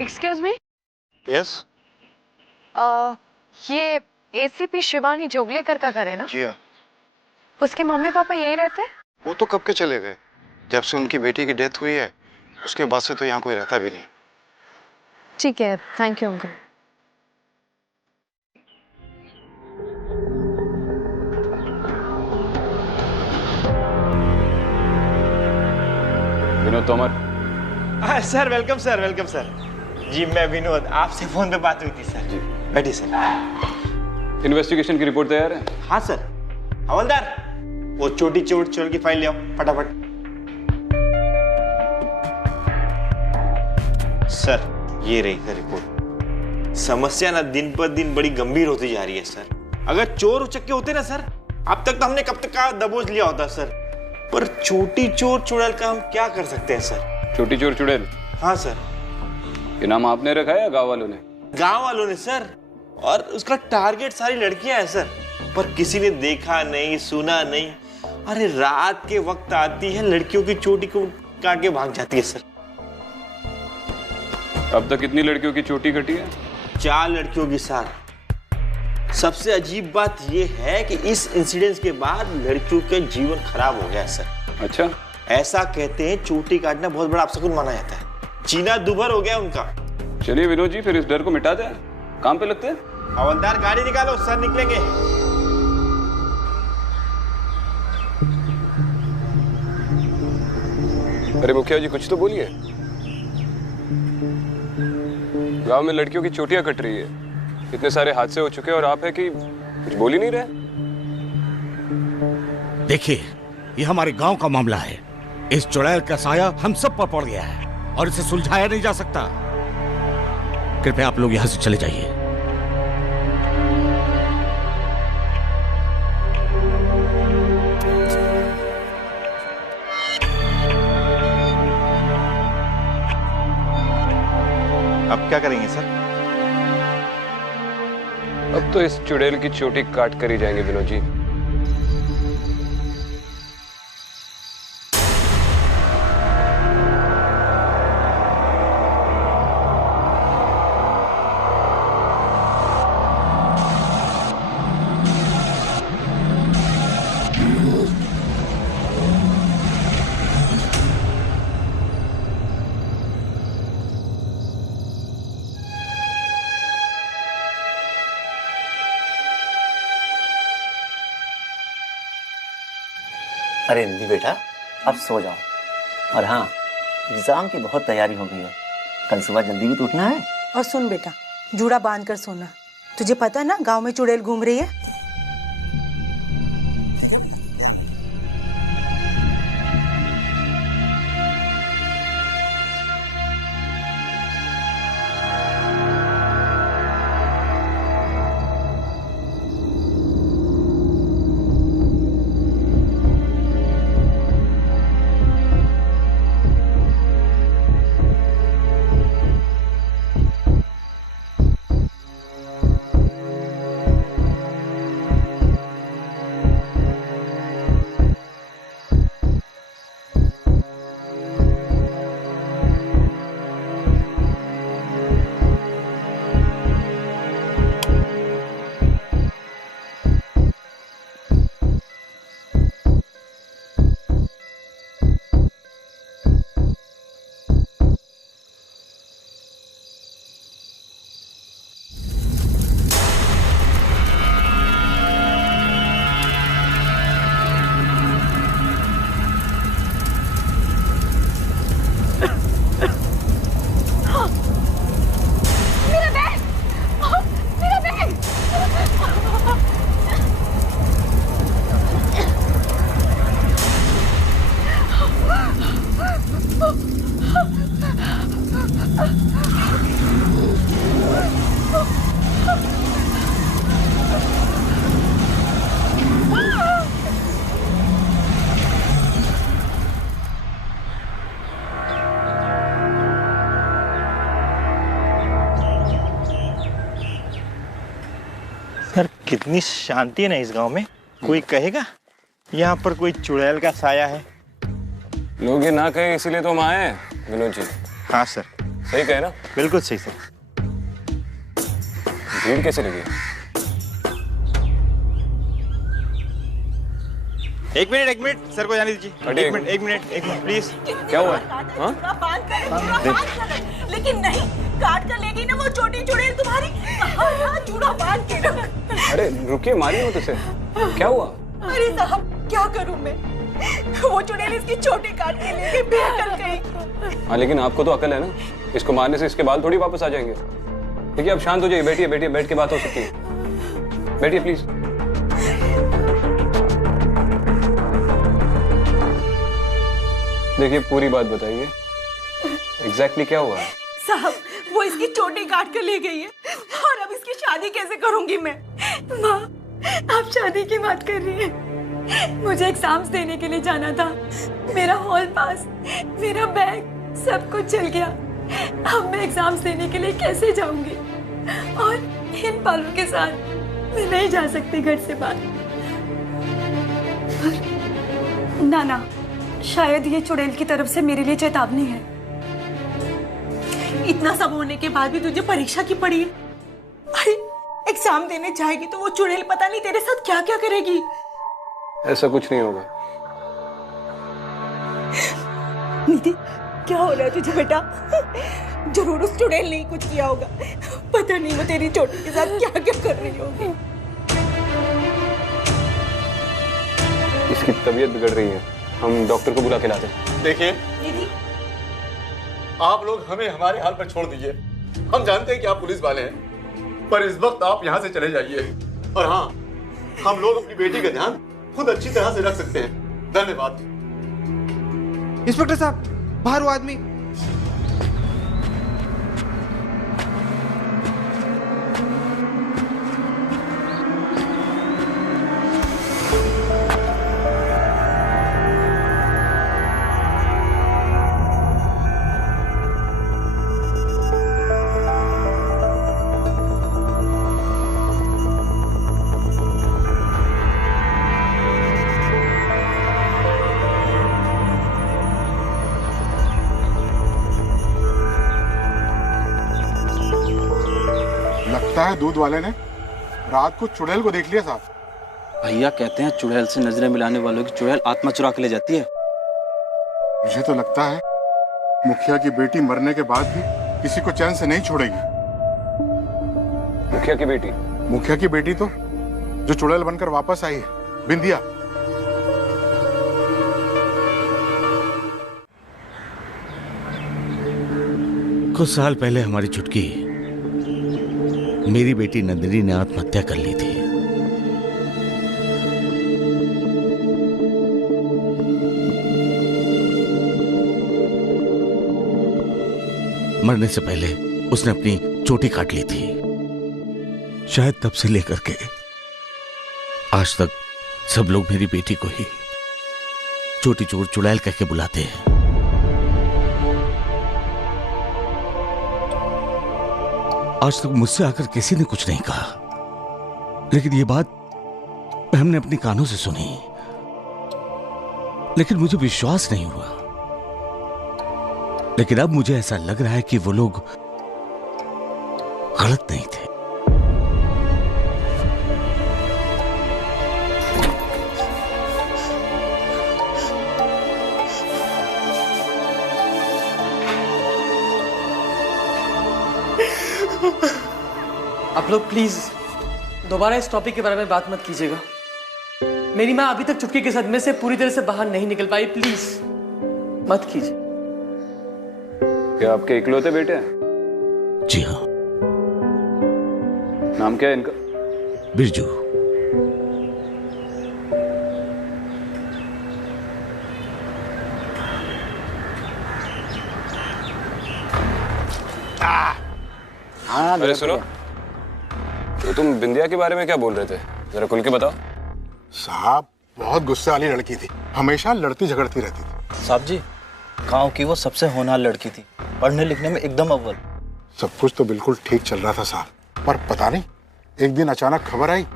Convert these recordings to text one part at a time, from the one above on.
Excuse me. Yes. ये ACP Shivani Joglekar का घर है ना? जी हाँ। उसके मम्मी पापा यहीं रहते हैं? वो तो कब के चले गए, जब से उनकी बेटी की डेथ हुई है उसके बाद से तो यहाँ कोई रहता भी नहीं। ठीक है, thank you uncle. Vinod Tomar. Sir welcome sir, welcome sir. जी मैं विनोद, आपसे फोन पे बात हुई थी सर। जी बैठिए सर। इन्वेस्टिगेशन की रिपोर्ट तैयार है? हाँ सर। हवलदार, वो छोटी चोर की फाइल ले आओ फटाफट। सर ये रही सर रिपोर्ट। समस्या ना दिन पर दिन बड़ी गंभीर होती जा रही है सर। अगर चोर उचक्के होते ना सर, अब तक तो हमने कब तक का दबोच लिया होता सर। पर छोटी चोर चुड़ैल का हम क्या कर सकते हैं सर? छोटी चोर चुड़ैल? हाँ सर। ये नाम आपने रखा है या गांव वालों ने? गांव वालों ने सर, और उसका टारगेट सारी लड़कियां हैं सर। पर किसी ने देखा नहीं, सुना नहीं। अरे रात के वक्त आती है, लड़कियों की चोटी को काट के भाग जाती है सर। अब तक कितनी लड़कियों की चोटी कटी है? 4 लड़कियों की सर। सबसे अजीब बात यह है कि इस इंसिडेंट के बाद लड़कियों का जीवन खराब हो गया सर। अच्छा। ऐसा कहते हैं चोटी काटना बहुत बड़ा अपशकुन माना जाता है। जीना दुभर हो गया उनका। चलिए विनोद जी, फिर इस डर को मिटा दें, काम पे लगते हैं। हवलदार गाड़ी निकालो, सर निकलेंगे। अरे मुखिया जी कुछ तो बोलिए। गांव में लड़कियों की चोटियां कट रही है, इतने सारे हादसे हो चुके हैं और आप है कि कुछ बोल ही नहीं रहे। देखिए, ये हमारे गांव का मामला है। इस चुड़ैल का साया हम सब पर पड़ गया है और इसे सुलझाया नहीं जा सकता। कृपया आप लोग यहां से चले जाइए। अब क्या करेंगे सर? अब तो इस चुड़ैल की चोटी काट कर ही जाएंगे विनोद जी। अरे निधि बेटा, अब सो जाओ। और हाँ, एग्जाम की बहुत तैयारी हो गई है, कल सुबह जल्दी भी तो उठना है। और सुन बेटा, जूड़ा बांध कर सोना। तुझे पता है ना गांव में चुड़ैल घूम रही है। सर कितनी शांति है ना इस गांव में। कोई कहेगा यहाँ पर कोई चुड़ैल का साया है? लोग ये ना कहे इसीलिए तो हम आए हैं विनोद जी। हाँ सर, सही कहे ना? बिल्कुल सही सर। भीड़ कैसे लगी? एक मिनट सर को जाने दीजिए। एक मिनट प्लीज। क्या हुआ? हाँ? लेकिन नहीं, काट कर लेगी ना वो छोटी चुड़ैल तुम्हारी। चूड़ा बांध के रख। अरे रुकिए, मारिए मत उसे। क्या हुआ? अरे साहब क्या करूं मैं, वो चुड़ैल इसकी छोटी काट के ले गई, बेअकल कहीं। हाँ लेकिन आपको तो अकल है ना, इसको मारने से इसके बाल थोड़ी वापस आ जाएंगे। ठीक है अब शांत हो जाइए, बैठिए, बैठ के बात हो सकती है। बैठिए प्लीज। देखिए पूरी बात बताइए, एग्जैक्टली क्या हुआ है? साहब वो इसकी चोटी काट कर ले गई है और अब इसकी शादी कैसे करूंगी मैं। माँ आप शादी की बात कर रही हैं, मुझे एग्जाम्स देने के लिए जाना था, मेरा हॉल पास, मेरा बैग सब कुछ चल गया। अब मैं एग्जाम्स देने के लिए कैसे जाऊंगी और इन बालों के साथ मैं नहीं जा सकती घर से बाहर। ना शायद ये चुड़ैल की तरफ से मेरे लिए चेतावनी है। इतना सब होने के बाद भी तुझे परीक्षा की पड़ी है। अरे एग्जाम देने जाएगी तो वो चुड़ैल पता नहीं तेरे साथ क्या क्या करेगी। ऐसा कुछ नहीं होगा। निधि क्या हो रहा है तुझे बेटा? जरूर उस चुड़ैल ने ही कुछ किया होगा, पता नहीं वो तेरी चोटी के साथ क्या क्या कर रही होगी। इसकी तबीयत बिगड़ रही है, हम डॉक्टर को बुला के लाते हैं। देखिए निधि आप लोग हमें हमारे हाल पर छोड़ दीजिए। हम जानते हैं कि आप पुलिस वाले हैं, पर इस वक्त आप यहाँ से चले जाइए। और हाँ, हम लोग अपनी बेटी का ध्यान खुद अच्छी तरह से रख सकते हैं। धन्यवाद। इंस्पेक्टर साहब बाहर वो आदमी। लगता है दूध वाले ने रात को चुड़ैल को देख लिया साहब। भैया कहते हैं चुड़ैल से नजरें मिलाने वालों की चुड़ैल आत्मा चुरा के ले जाती है। मुझे तो लगता है मुखिया की बेटी मरने के बाद भी किसी को चैन से नहीं छोड़ेगी। मुखिया की बेटी? मुखिया की बेटी तो जो चुड़ैल बनकर वापस आई है, बिंदिया। कुछ साल पहले हमारी छुटकी मेरी बेटी नंदिनी ने आत्महत्या कर ली थी। मरने से पहले उसने अपनी चोटी काट ली थी। शायद तब से लेकर के आज तक सब लोग मेरी बेटी को ही चोटी चोर चुड़ैल कह के बुलाते हैं। आज तक मुझसे आकर किसी ने कुछ नहीं कहा, लेकिन ये बात हमने अपने कानों से सुनी, लेकिन मुझे विश्वास नहीं हुआ। लेकिन अब मुझे ऐसा लग रहा है कि वो लोग गलत नहीं थे। आप लोग प्लीज दोबारा इस टॉपिक के बारे में बात मत कीजिएगा। मेरी माँ अभी तक चुटकी के सदमे से पूरी तरह से बाहर नहीं निकल पाई, प्लीज मत कीजिए। क्या आपके इकलौते बेटे हैं? जी हाँ। नाम क्या है इनका? बिरजू। हाँ अरे सुनो, तो तुम बिंदिया के बारे में क्या बोल रहे थे, जरा खुल के बताओ। साहब बहुत गुस्से वाली लड़की थी, हमेशा लड़ती झगड़ती रहती थी। साहब जी गांव की वो सबसे होनहार लड़की थी, पढ़ने लिखने में एकदम अव्वल। सब कुछ तो बिल्कुल ठीक चल रहा था साहब, पर पता नहीं एक दिन अचानक खबर आई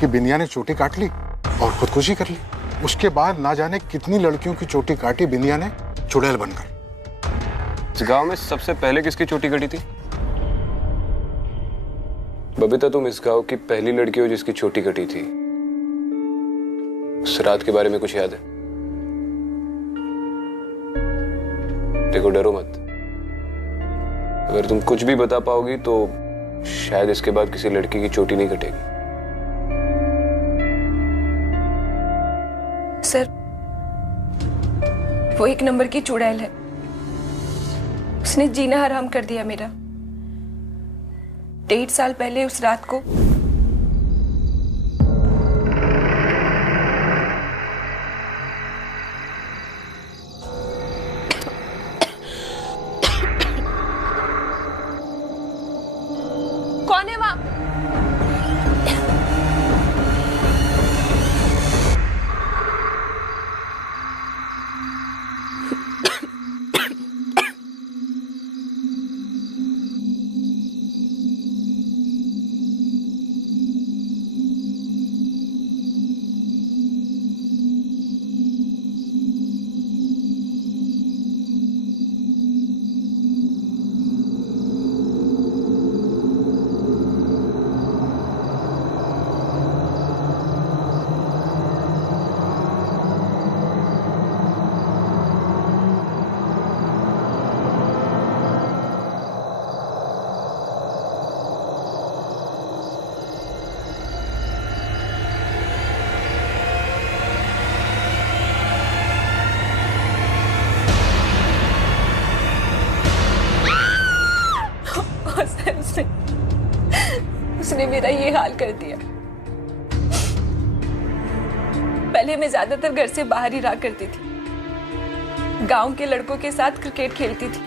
कि बिंदिया ने चोटी काट ली और खुदकुशी कर ली। उसके बाद ना जाने कितनी लड़कियों की चोटी काटी बिंदिया ने चुड़ैल बनकर। इस गांव में सबसे पहले किसकी चोटी कटी थी? बबीता, तुम इस गांव की पहली लड़की हो जिसकी चोटी कटी थी। उस रात के बारे में कुछ याद है? देखो, डरो मत। अगर तुम कुछ भी बता पाओगी तो शायद इसके बाद किसी लड़की की चोटी नहीं कटेगी। सर, वो एक नंबर की चुड़ैल है। उसने जीना हराम कर दिया मेरा। 1.5 साल पहले उस रात को कौन है वहां? उसने मेरा ये हाल कर दिया। पहले मैं ज्यादातर घर से बाहर ही रहा करती थी। गांव के लड़कों के साथ क्रिकेट खेलती थी।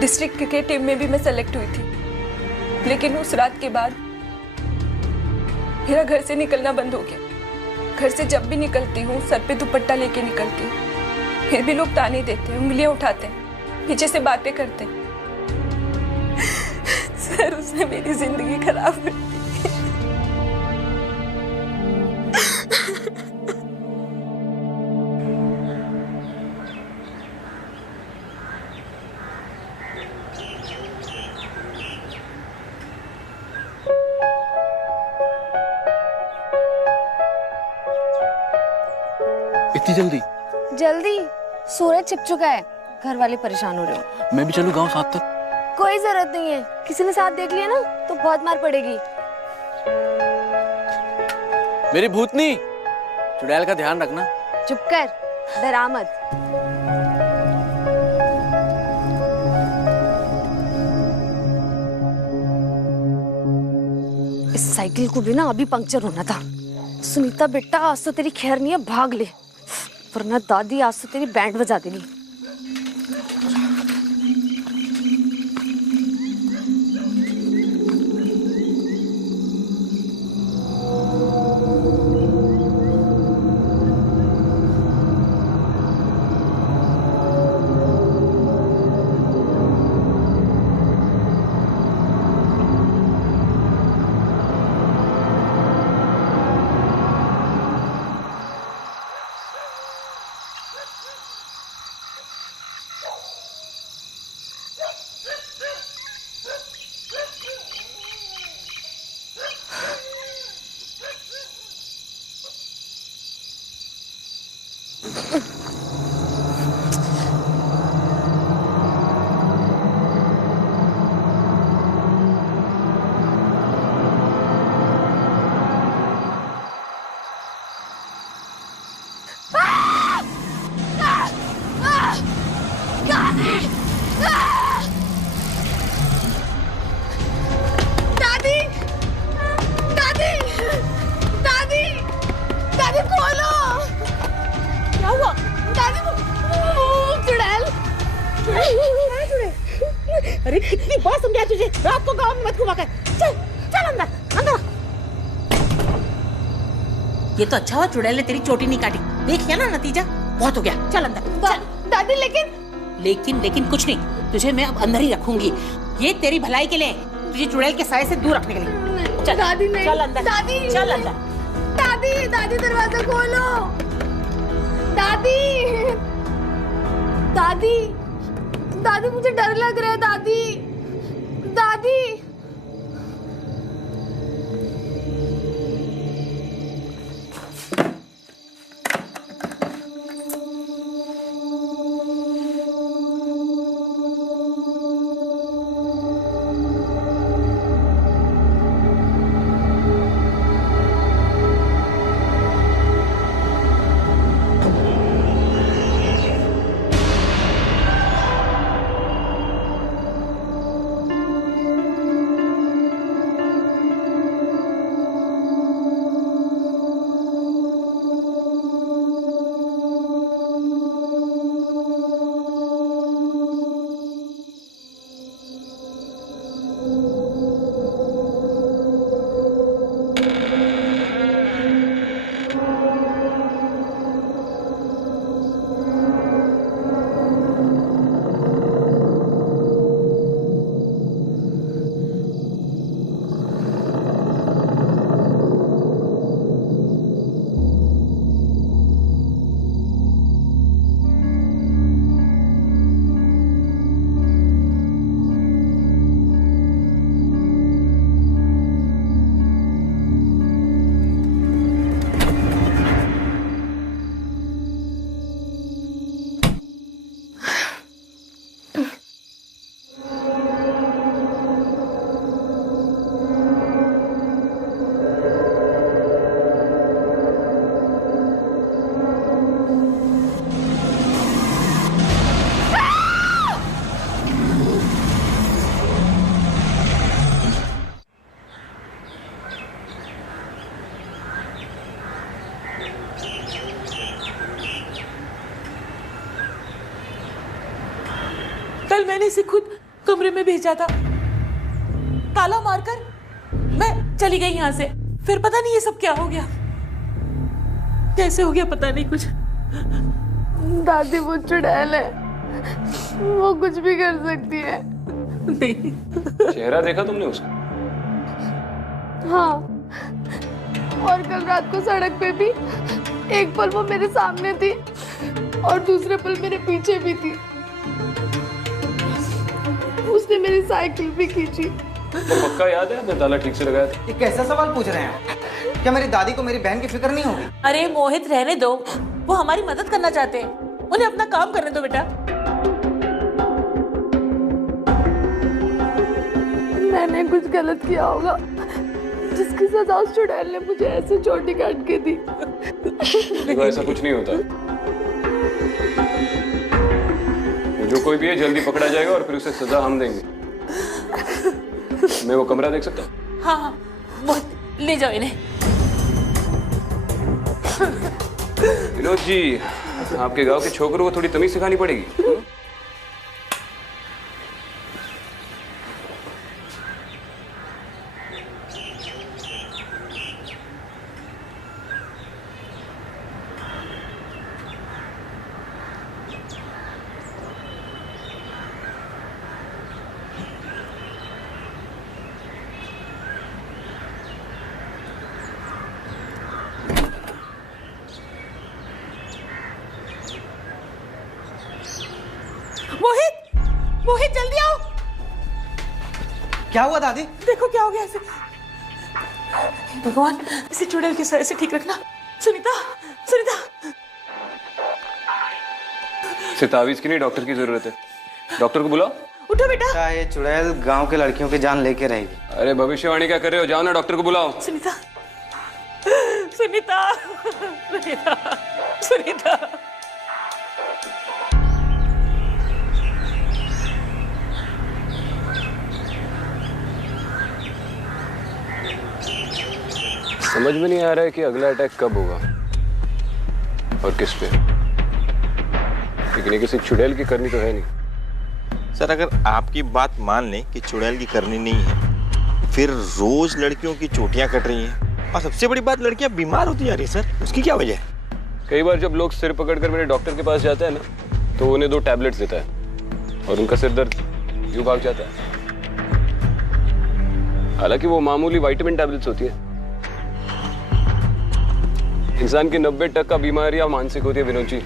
डिस्ट्रिक्ट क्रिकेट टीम में भी मैं सेलेक्ट हुई थी। लेकिन उस रात के बाद मेरा घर से निकलना बंद हो गया। घर से जब भी निकलती हूँ सर पे दुपट्टा लेके निकलती हूँ। फिर भी लोग ताने देते हैं, उंगलियां उठाते हैं, पीछे से बातें करते हैं। सर, उसने मेरी जिंदगी खराब कर दी। इतनी जल्दी? जल्दी? सूरज छिप चुका है। घर वाले परेशान हो रहे हो। मैं भी चलूं गांव साथ तक? कोई जरूरत नहीं है। किसी ने साथ देख लिया ना तो बहुत मार पड़ेगी। मेरी भूतनी, चुड़ैल का ध्यान रखना। चुप कर, डरा मत। इस साइकिल को भी ना अभी पंक्चर होना था। सुनीता बेटा, आज तो तेरी खैर नहीं है, भाग ले, वरना दादी आज तो तेरी बैंड बजा देगी। अरे कितनी बार समझाया तुझे, रात को गांव में मत घुमा कर। चल चल अंदर अंदर। ये तो अच्छा हुआ चुड़ैल ने तेरी चोटी नहीं काटी। देख लिया ना नतीजा, बहुत हो गया। चल अंदर। दादी लेकिन कुछ नहीं, तुझे मैं अब अंदर ही रखूंगी। ये तेरी भलाई के लिए, तुझे चुड़ैल के साए से दूर रखने के लिए। चल दादी नहीं। चल अंदर। दादी चल अंदर। दादी दरवाजा खोलो। दादी दादी मुझे डर लग रहा है दादी। दादी कल मैंने इसे खुद कमरे में भेजा था, ताला मारकर मैं चली गई यहाँ से। फिर पता नहीं ये सब क्या हो गया, कैसे हो गया पता नहीं कुछ। दादी वो चुड़ैल है, वो कुछ भी कर सकती है। नहीं। चेहरा देखा तुमने उसका? हाँ, और कल रात को सड़क पे भी एक पल वो मेरे सामने थी और दूसरे पल मेरे पीछे भी थी। उसने मेरी साइकिल भी खींची। तो पक्का याद है आपने ताला ठीक से लगाया था? ये कैसा सवाल पूछ रहे हैं? क्या मेरी दादी को मेरी बहन की फिक्र नहीं होगी? अरे मोहित रहने दो, वो हमारी मदद करना चाहते हैं, उन्हें अपना काम करने दो बेटा। मैंने कुछ गलत किया होगा जिसकी सजा उस चुड़ैल ने मुझे ऐसे चोटी काट के दी। देखो ऐसा कुछ नहीं होता, जो कोई भी है जल्दी पकड़ा जाएगा और फिर उसे सजा हम देंगे। मैं वो कमरा देख सकता हूँ? हाँ हाँ, बहुत ले जाओ इन्हें। विनोद जी, आपके गांव के छोकरों को थोड़ी तमीज सिखानी पड़ेगी। मोहित, मोहित जल्दी आओ। क्या हुआ दादी? देखो क्या हो गया इसे। भगवान, इसे चुड़ैल के साय से ठीक रखना। सुनीता, सुनीता। इसे तावीज की नहीं डॉक्टर की जरूरत है, डॉक्टर को बुलाओ। उठो बेटा। क्या ये चुड़ैल गांव के लड़कियों की जान लेके रहेगी? अरे भविष्यवाणी क्या कर रहे हो, जाओ ना डॉक्टर को बुलाओ। सुनीता, सुनीता, सुनीता, सुनीता। समझ में नहीं आ रहा है कि अगला अटैक कब होगा और किस पे। लेकिन किसी चुड़ैल की करनी तो है नहीं। सर अगर आपकी बात मान लें कि चुड़ैल की करनी नहीं है, फिर रोज लड़कियों की चोटियां कट रही हैं और सबसे बड़ी बात लड़कियां बीमार होती जा रही है सर, उसकी क्या वजह है? कई बार जब लोग सिर पकड़कर मेरे डॉक्टर के पास जाते हैं ना, तो उन्हें 2 टैबलेट्स देता है और उनका सिर दर्द यूं भाग जाता है। हालांकि वो मामूली विटामिन टैबलेट्स होती है। इंसान की 90% बीमारियां मानसिक होती है विनोद जी।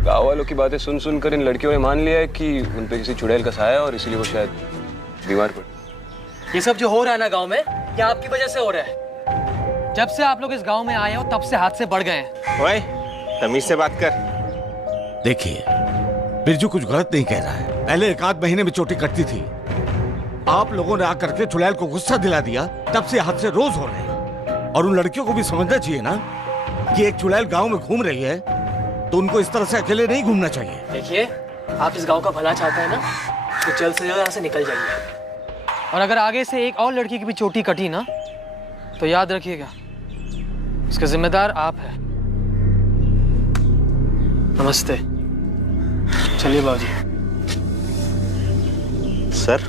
गाँव वालों की बातें सुन सुनकर इन लड़कियों ने मान लिया है कि उन पे किसी चुड़ैल का साया है और इसीलिए वो शायद बीमार पड़े। ये सब जो हो रहा है ना गांव में, ये आपकी वजह से हो रहा है। जब से आप लोग इस गांव में आए हो तब से हादसे बढ़ गए हैं। ओए, तमीज से बात कर। देखिए, बिरजू कुछ गलत नहीं कह रहा है। पहले 1 महीने में चोटी कटती थी, आप लोगों ने आकर के चुड़ैल को गुस्सा दिला दिया, तब से हादसे रोज हो रहे हैं। और उन लड़कियों को भी समझना चाहिए ना कि एक चुड़ैल गांव में घूम रही है तो उनको इस तरह से अकेले नहीं घूमना चाहिए। देखिए, आप इस गांव का भला चाहते हैं ना, तो जल्द से जल्द यहाँ से निकल जाइए। और अगर आगे से एक और लड़की की भी चोटी कटी ना, तो याद रखिएगा, इसका जिम्मेदार आप हैं। नमस्ते। चलिए बाबूजी। सर,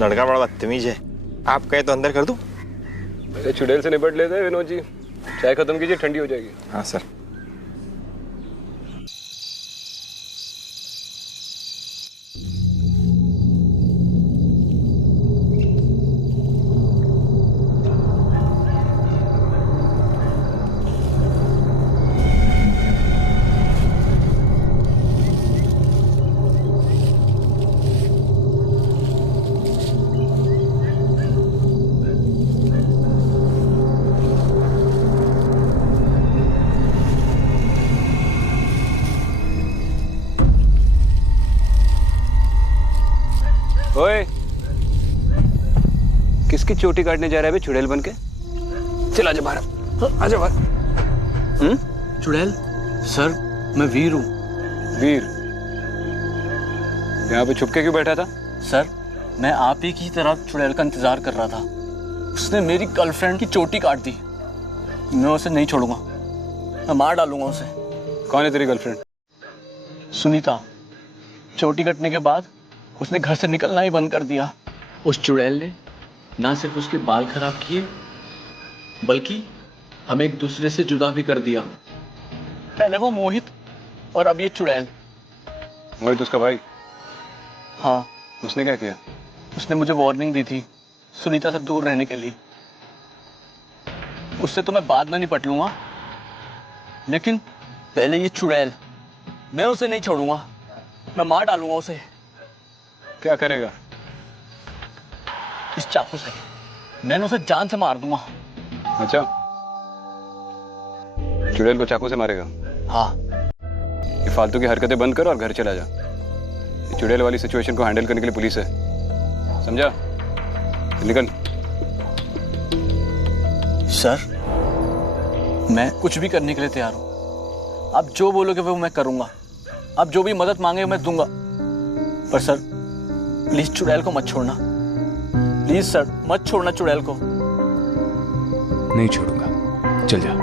लड़का बड़ा बदतमीज है। आप कहे तो अंदर कर दूं? पहले चुड़ैल से निपट लेते हैं विनोद जी। चाय खत्म कीजिए, ठंडी हो जाएगी। हाँ सर। ओए, किसकी चोटी काटने जा रहा है बे चुड़ैल बन के? चल आजा बाहर, आजा बाहर। चुड़ैल? सर, मैं वीर हूँ। वीर? यहाँ पे छुपके क्यों बैठा था? सर, मैं आप ही की तरह चुड़ैल का इंतजार कर रहा था। उसने मेरी गर्लफ्रेंड की चोटी काट दी। मैं उसे नहीं छोड़ूंगा, मैं मार डालूंगा उसे। कौन है तेरी गर्लफ्रेंड? सुनीता। चोटी कटने के बाद उसने घर से निकलना ही बंद कर दिया। उस चुड़ैल ने ना सिर्फ उसके बाल खराब किए, बल्कि हमें एक दूसरे से जुदा भी कर दिया। पहले वो मोहित और अब ये चुड़ैल। मोहित उसका भाई? हाँ। उसने क्या किया? उसने मुझे वार्निंग दी थी सुनीता से दूर रहने के लिए। उससे तो मैं बाद में निपट लूंगा, लेकिन पहले ये चुड़ैल, मैं उसे नहीं छोड़ूंगा, मैं मार डालूंगा उसे। क्या करेगा? इस चाकू से मैंने उसे जान से मार दूंगा। अच्छा, चुड़ैल को चाकू से मारेगा? हाँ। ये फालतू की हरकतें बंद कर और घर चला जा। ये चुड़ैल वाली सिचुएशन को हैंडल करने के लिए पुलिस है, समझा? निकल। सर, मैं कुछ भी करने के लिए तैयार हूं। आप जो बोलोगे वो मैं करूंगा। आप जो भी मदद मांगे मैं दूंगा। पर सर, प्लीज चुड़ैल को मत छोड़ना। प्लीज सर, मत छोड़ना चुड़ैल को। नहीं छोड़ूंगा, चल जा।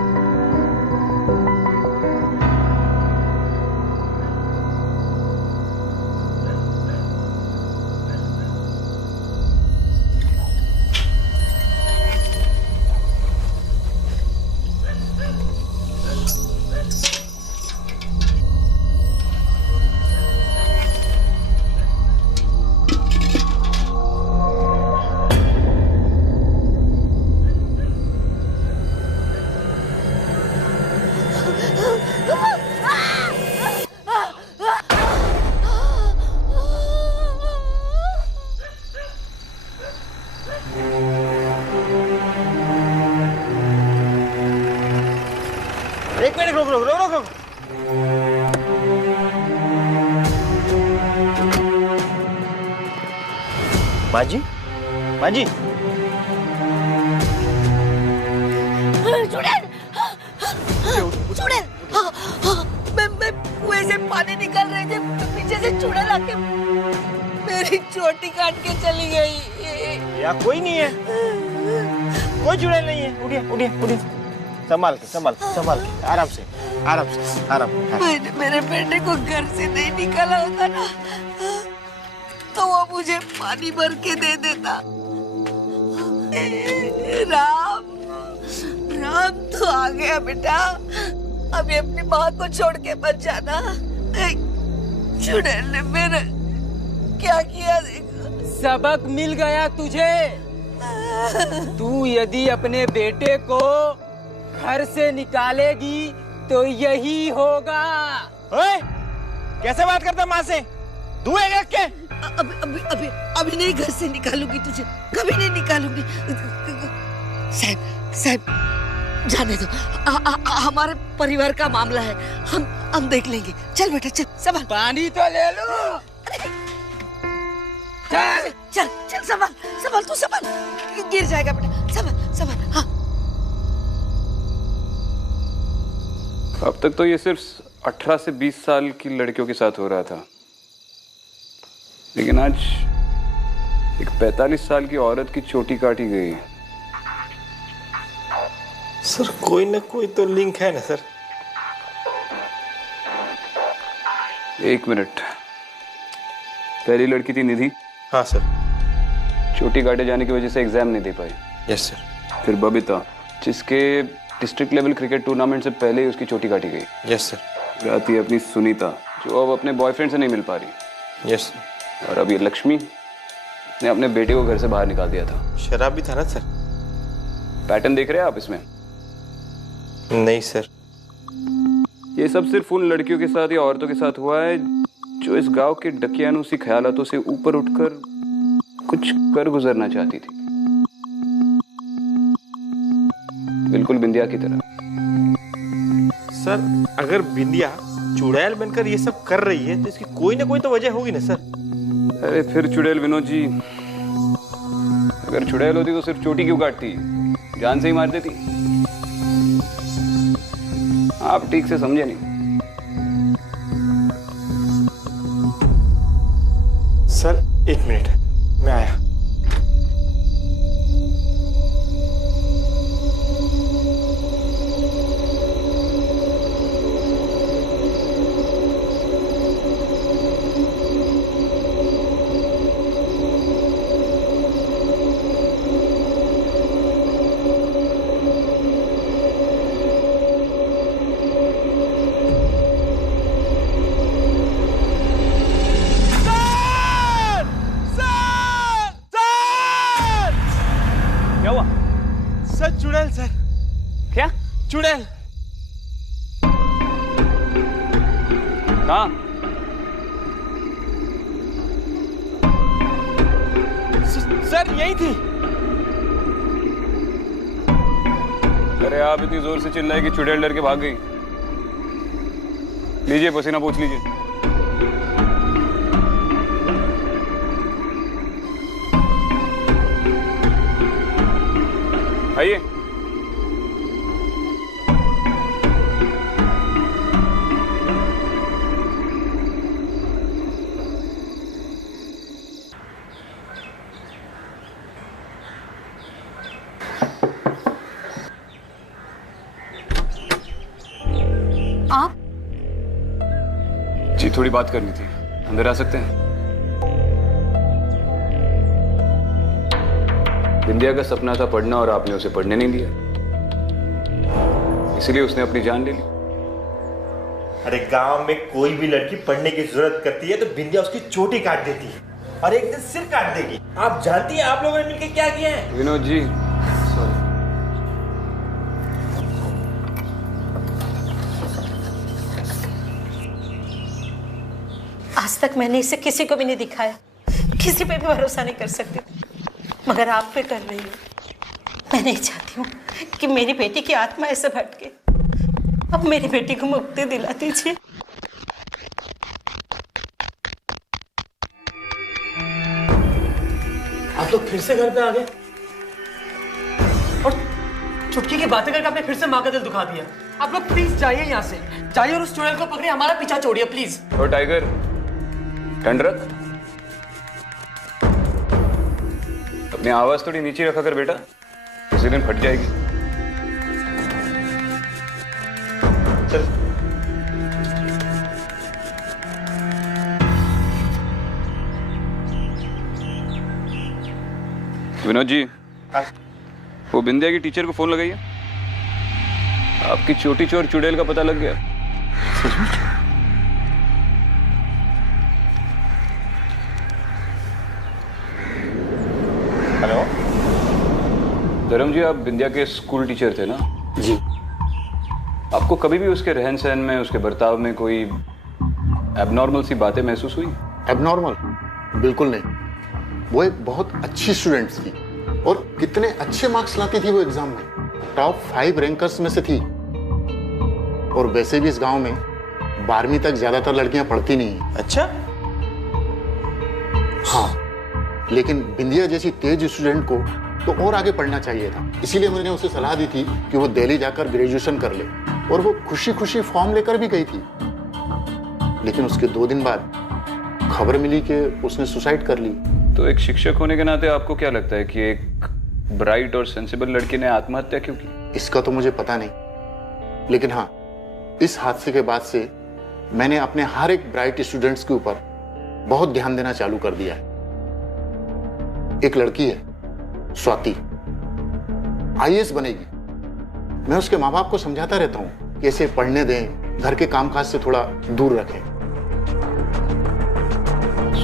एक मिनट, रुक रुक रुक रुक। बाजी, बाजी। चुड़ैल! चुड़ैल! मैं कुएं से पानी निकाल रही थी, पीछे से चुड़ैल आके मेरी चोटी काट के चली गई। या कोई नहीं है, कोई चुड़ैल नहीं है। उठिए उठिए उठिए, संभाल के संभाल संभाल के, आराम से आराम से आराम। मैंने मेरे बेटे को घर से नहीं निकाला होता ना, तो वो मुझे पानी भर के दे देता। राम, राम तो आ गया बेटा, अभी अपनी माँ को छोड़ के मत जाना। चुड़ैल ने मेरा क्या किया देखो। सबक मिल गया तुझे। तू यदि अपने बेटे को घर से निकालेगी तो यही होगा। ओए, कैसे बात करता माँ से? दुएगा क्या? अभी अभी अभी अभी नहीं घर से निकालूंगी तुझे, कभी नहीं निकालूंगी। साहब साहब जाने दो, हमारे परिवार का मामला है, हम देख लेंगे। चल बेटा चल, संभाल। पानी तो ले लो। चल चल चल, संभाल संभाल, तू संभाल, गिर जाएगा बेटा, संभाल संभाल। हाँ अब तक तो ये सिर्फ 18 से 20 साल की लड़कियों के साथ हो रहा था, लेकिन आज एक 45 साल की औरत की चोटी काटी गई। सर कोई ना कोई तो लिंक है ना सर? एक मिनट, पहली लड़की थी निधि। हाँ सर। चोटी काटे जाने की वजह से एग्जाम नहीं दे पाई। Yes sir. फिर बबीता, जिसके डिस्ट्रिक्ट लेवल क्रिकेट टूर्नामेंट से पहले ही उसकी चोटी काटी गई। Yes sir. आती है अपनी सुनीता, जो अब अपने बॉयफ्रेंड से नहीं मिल पा रही। यस। और अब ये लक्ष्मी ने अपने बेटे को घर से बाहर निकाल दिया था। शराब भी था ना सर? पैटर्न देख रहे हैं आप इसमें? नहीं सर। ये सब सिर्फ उन लड़कियों के साथ या औरतों के साथ हुआ है जो इस गांव के डकियानुसी ख्यालातों से ऊपर उठकर कुछ कर गुजरना चाहती थी, बिल्कुल बिंदिया की तरह। सर अगर बिंदिया चुड़ैल बनकर ये सब कर रही है तो इसकी कोई ना कोई तो वजह होगी ना सर? अरे फिर चुड़ैल विनोद जी, अगर चुड़ैल होती तो सिर्फ चोटी क्यों काटती, जान से ही मार देती। आप ठीक से समझे नहीं। सर एक मिनट, मैं आया। चुड़ैल सर। क्या चुड़ैल? कहाँ? सर यही थी। अरे आप इतनी जोर से चिल्लाए कि चुड़ैल डर के भाग गई। लीजिए पसीना पोंछ लीजिए। आइए। आप? जी थोड़ी बात करनी थी, अंदर आ सकते हैं? बिंदिया का सपना था पढ़ना और आपने उसे पढ़ने नहीं दिया, इसलिए उसने अपनी जान ले ली। अरे गांव में कोई भी लड़की पढ़ने की जरूरत करती है तो बिंदिया उसकी चोटी काट देती है और एक दिन सिर काट देगी। आप जानती हैं आप लोगों ने मिलकर क्या किया है? विनोद जी आज तक मैंने इसे किसी को भी नहीं दिखाया, किसी पे भी भरोसा नहीं कर सकती, मगर आप पे कर रही हूँ। मैं नहीं चाहती हूँ कि मेरी बेटी की आत्मा ऐसे भटके। अब मेरी बेटी को मुक्ति दिला दीजिए। आप लोग फिर से घर पे आ गए और चुटकी की बातें करके आपने फिर से माँ का दिल दुखा दिया। आप लोग प्लीज जाइए यहाँ से, जाइए और उस चुड़ैल को पकड़िए, हमारा पीछा छोड़िए प्लीज। ओ टाइगर, ठंड रख, अपनी आवाज थोड़ी नीचे रखा कर बेटा, उसी दिन फट जाएगी। चल। विनोद जी, वो बिंदिया की टीचर को फोन लगाइए, आपकी छोटी चोर चुड़ैल का पता लग गया। हेलो धर्म जी, आप बिंदिया के स्कूल टीचर थे ना? जी। आपको कभी भी उसके रहन सहन में, उसके बर्ताव में कोई एबनॉर्मल सी बातें महसूस हुई? एबनॉर्मल बिल्कुल नहीं। वो एक बहुत अच्छी स्टूडेंट थी और कितने अच्छे मार्क्स लाती थी वो एग्जाम में, टॉप 5 रैंकर्स में से थी। और वैसे भी इस गांव में 12वीं तक ज्यादातर लड़कियां पढ़ती नहीं है। अच्छा? हाँ, लेकिन बिंदिया जैसी तेज स्टूडेंट को तो और आगे पढ़ना चाहिए था। इसीलिए मैंने उसे सलाह दी थी कि वो दिल्ली जाकर ग्रेजुएशन कर ले, और वो खुशी खुशी फॉर्म लेकर भी गई थी। लेकिन उसके 2 दिन बाद खबर मिली कि उसने सुसाइड कर ली। तो एक शिक्षक होने के नाते आपको क्या लगता है कि एक ब्राइट और सेंसिबल लड़की ने आत्महत्या क्यों की? इसका तो मुझे पता नहीं, लेकिन हाँ, इस हादसे के बाद से मैंने अपने हर एक ब्राइट स्टूडेंट्स के ऊपर बहुत ध्यान देना चालू कर दिया है। एक लड़की है स्वाति, IAS बनेगी। मैं उसके माँ बाप को समझाता रहता हूँ कि इसे पढ़ने दें, घर के कामकाज से थोड़ा दूर रखें।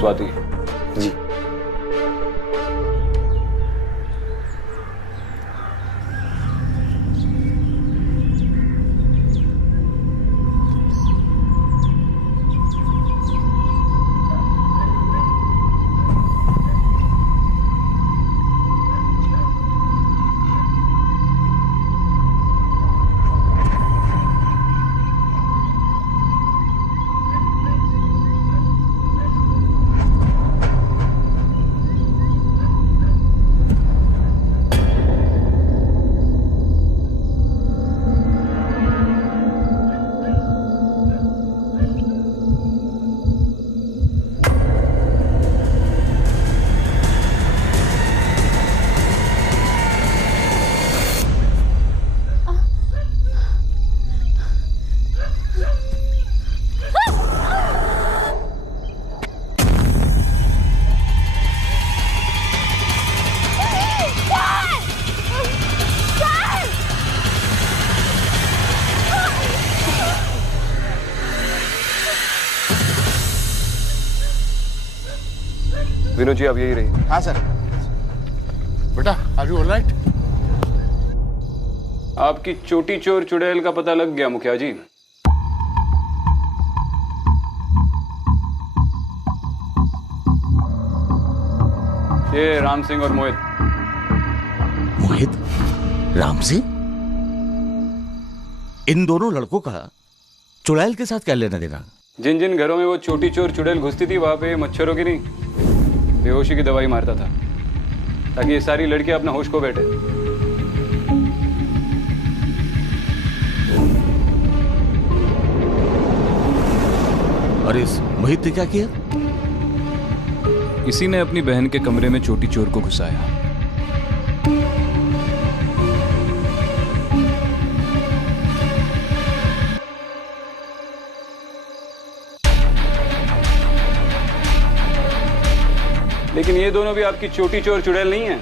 स्वाति जी। विनोद जी, आप यही रहिए। हाँ सर। बेटा, आर यू ऑलराइट? आपकी चोटी चोर चुड़ैल का पता लग गया मुखिया जी। ये राम सिंह और मोहित। मोहित? राम सिंह? इन दोनों लड़कों का चुड़ैल के साथ क्या लेना देना? जिन जिन घरों में वो चोटी चोर चुड़ैल घुसती थी, वहां पे मच्छरों की नहीं, बेहोशी की दवाई मारता था, ताकि ये सारी लड़कियां अपना होश खो बैठे। और इस मोहित ने क्या किया? इसी ने अपनी बहन के कमरे में चोटी चोर को घुसाया। लेकिन ये दोनों भी आपकी चोटी चोर चुड़ैल नहीं है,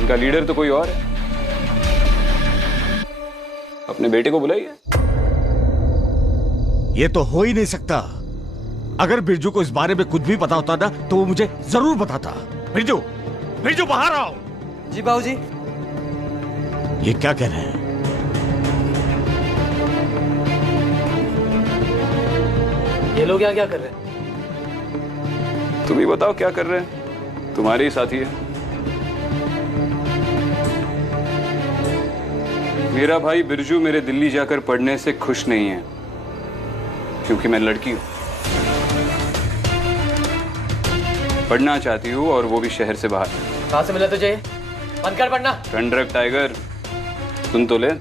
इनका लीडर तो कोई और है। अपने बेटे को बुलाइए। ये तो हो ही नहीं सकता। अगर बिरजू को इस बारे में कुछ भी पता होता ना, तो वो मुझे जरूर बताता। बिरजू, बिरजू बाहर आओ। जी बाबूजी। ये क्या कह रहे हैं? ये लोग यहाँ क्या कर रहे हैं? तुम ही बताओ क्या कर रहे हैं, तुम्हारे ही साथी है। मेरा भाई बिरजू मेरे दिल्ली जाकर पढ़ने से खुश नहीं है, क्योंकि मैं लड़की हूं। पढ़ना चाहती हूँ, और वो भी शहर से बाहर। कहाँ से मिला तुझे? बंद कर पढ़ना। रंड्रक टाइगर, सुन तो ले।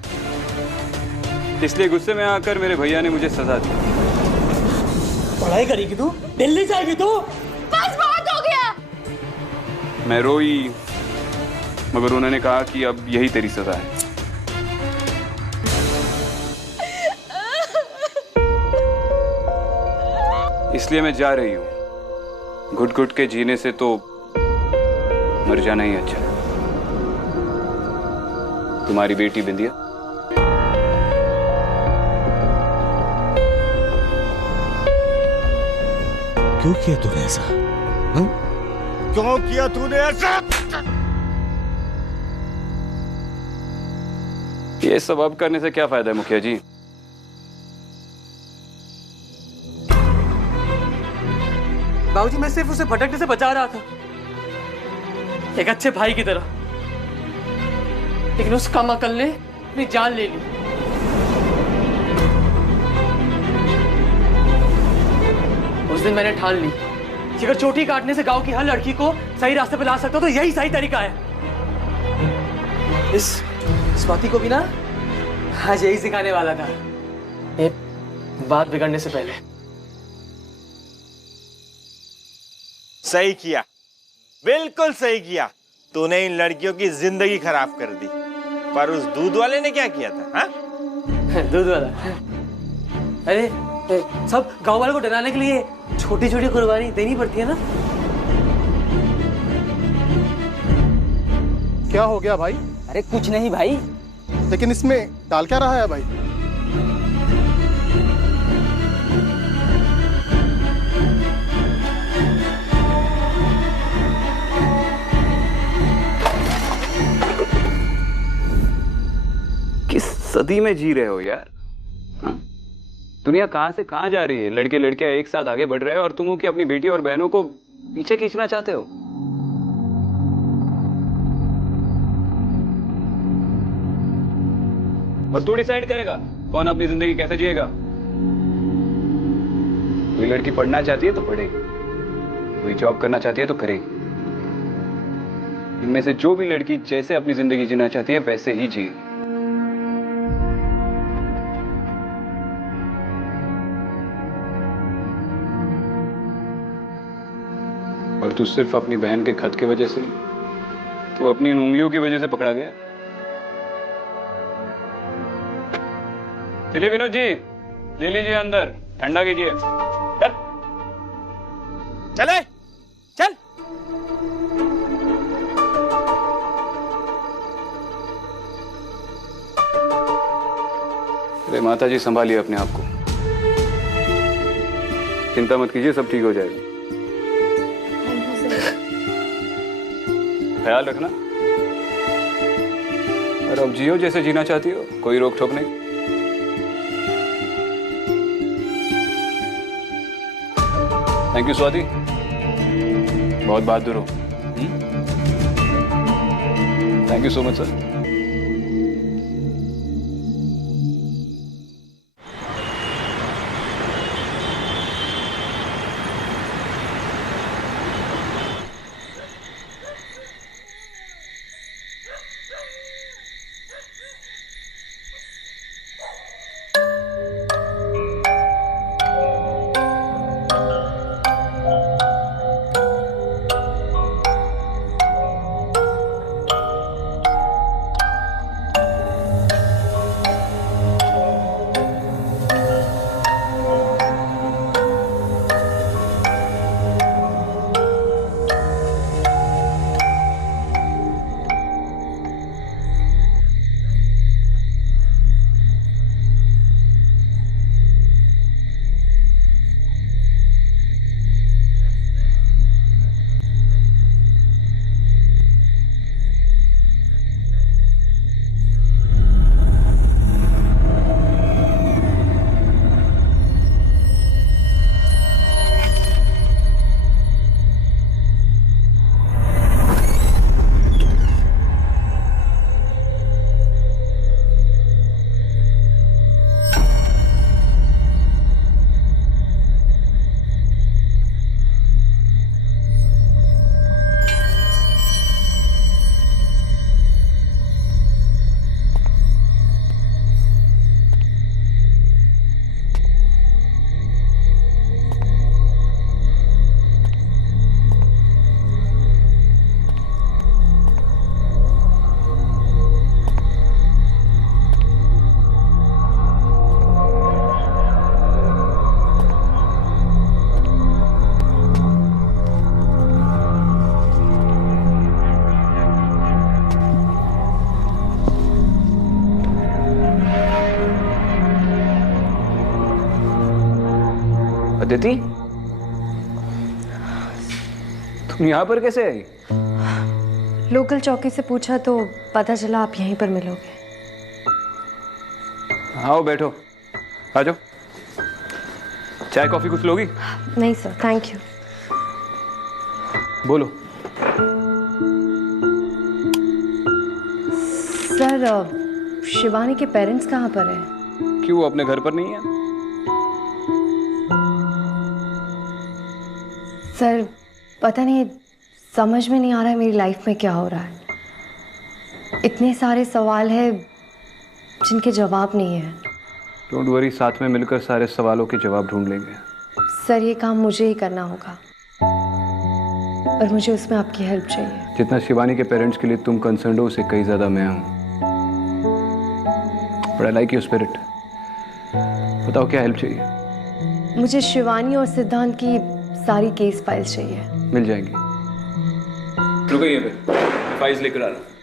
इसलिए गुस्से में आकर मेरे भैया ने मुझे सजा दी। पढ़ाई करेगी तू? दिल्ली जाएगी तू? बस बहुत हो गया। मैं रोई, मगर उन्होंने कहा कि अब यही तेरी सजा है। इसलिए मैं जा रही हूं। घुट घुट के जीने से तो मर जाना ही अच्छा है। तुम्हारी बेटी बिंदिया, क्यों किया तूने ऐसा? क्यों किया तूने ऐसा? ये सब अब करने से क्या फायदा है मुखिया जी? बाबूजी मैं सिर्फ उसे भटकने से बचा रहा था, एक अच्छे भाई की तरह, लेकिन उस कम अकल ने अपनी जान ले ली। उस दिन मैंने ठान ली कि अगर चोटी काटने से गांव की हर लड़की को सही रास्ते पे ला सकता तो यही सही तरीका है। इस स्वाति को भी ना आज यही सिखाने वाला था, ये बात बिगड़ने से पहले। सही किया, बिल्कुल सही किया। तूने इन लड़कियों की जिंदगी खराब कर दी। पर उस दूध वाले ने क्या किया था? हाँ? दूध वाला? अरे सब गांव वालों को डराने के लिए छोटी छोटी कुर्बानी देनी पड़ती है ना। क्या हो गया भाई? अरे कुछ नहीं भाई। लेकिन इसमें डाल क्या रहा है भाई? किस सदी में जी रहे हो यार? दुनिया कहां से कहां जा रही है? लड़के लड़कियां एक साथ आगे बढ़ रहे हैं और तुम हो कि अपनी बेटी और बहनों को पीछे खींचना चाहते हो। और तू डिसाइड करेगा कौन अपनी जिंदगी कैसे जिएगा। कोई लड़की पढ़ना चाहती है तो पढ़ेगी, कोई जॉब करना चाहती है तो करेगी। इनमें से जो भी लड़की जैसे अपनी जिंदगी जीना चाहती है वैसे ही जिएगी। और तू सिर्फ अपनी बहन के खत की वजह से, तू अपनी उंगलियों की वजह से पकड़ा गया। चलिए विनोद जी, ले लीजिए अंदर, ठंडा कीजिए। चल चले चल। अरे माता जी संभालिए अपने आप को, चिंता मत कीजिए, सब ठीक हो जाएगा। ख्याल रखना और अब जियो जैसे जीना चाहती हो, कोई रोक टोक नहीं। थैंक यू स्वाति, बहुत बहादुर हो। Thank you so much sir. Aditi, तुम यहाँ पर कैसे आई? लोकल चौकी से पूछा तो पता चला आप यहीं पर मिलोगे। आओ बैठो, आ जाओ। चाय कॉफी कुछ लोगी? नहीं सर, थैंक यू। बोलो। सर शिवानी के पेरेंट्स कहाँ पर है? क्यों, वो अपने घर पर नहीं है? सर पता नहीं, समझ में नहीं आ रहा है मेरी लाइफ में क्या हो रहा है। इतने सारे सवाल हैं जिनके जवाब नहीं है। डोंट वरी, साथ में मिलकर सारे सवालों के जवाब ढूंढ लेंगे। सर ये काम मुझे ही करना होगा, पर मुझे उसमें आपकी हेल्प चाहिए। जितना शिवानी के पेरेंट्स के लिए तुम कंसर्न हो, उससे कई ज्यादा मैं हूँ। But I like your spirit. बताओ क्या हेल्प चाहिए? मुझे शिवानी और सिद्धांत की सारी केस फाइल्स चाहिए। मिल जाएंगी। रुको, ये फाइल्स लेकर आ रहा हूँ।